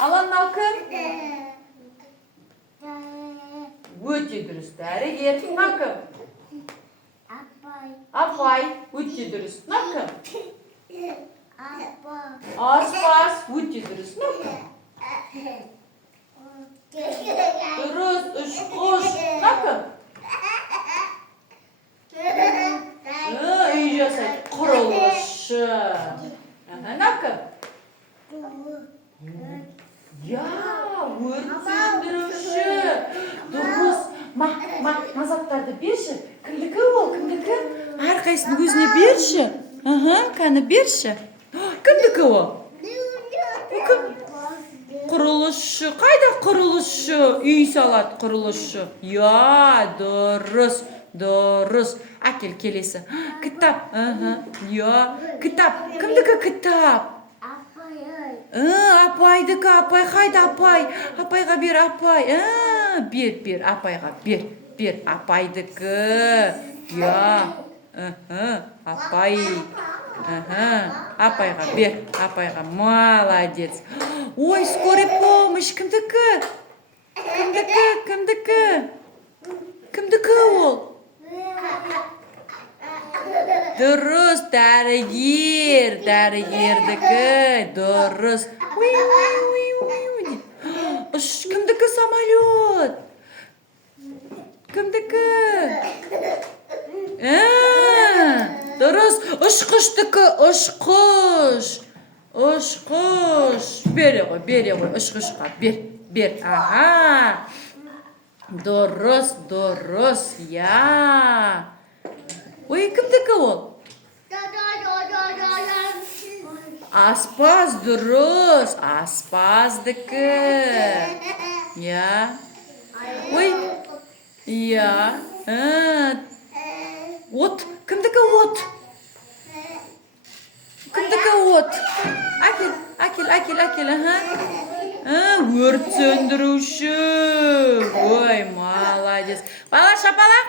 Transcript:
Al anau kім? Өте дұрыс. Дәрігер. Мынау кім? Апай. Өте дұрыс. Мынау кім? Аспаз. Өте дұрыс. Мынау кім? Дұрыс. Ұшқыш. Мынау кім? Үй жасайды. Құрылысшы. Мынау кім? Өрт сөндіруші. Дұрыс. Мазаттарды берші. Кімдікі ол? Кімдікі? Әрқайсының өзіне берші. Кәні берші. Кімдікі ол? Құрылысшы. Қайда құрылысшы? Үй салады құрылысшы. Дұрыс. Дұрыс. Әкел келесі. Кітап. Кітап. Кімдікі кітап? Апайдікі. Апай қайда апай? Апайға бер апай. Бер. Апайға бер. Апайдікі. Апай. Апайға бер. Апайға. Молодец. Ой, скорый помощь. Кімдікі? Кімдікі ол? Дұрыс, дәрігер. Дәрігердікі. Дұрыс. Кімдікі самолет? Кімдікі? Дұрыс. Ұшқыштікі. Ұшқыш. Бере ғой. Ұшқышқа. Бер. Дұрыс. Ой, кімдікі ол? Аспаз. Дұрыс. Аспаздікі. Ой. От. Кімдікі от? Әкел. Өрт сөндіруші. Ой, молодец. Бала, шапалақ.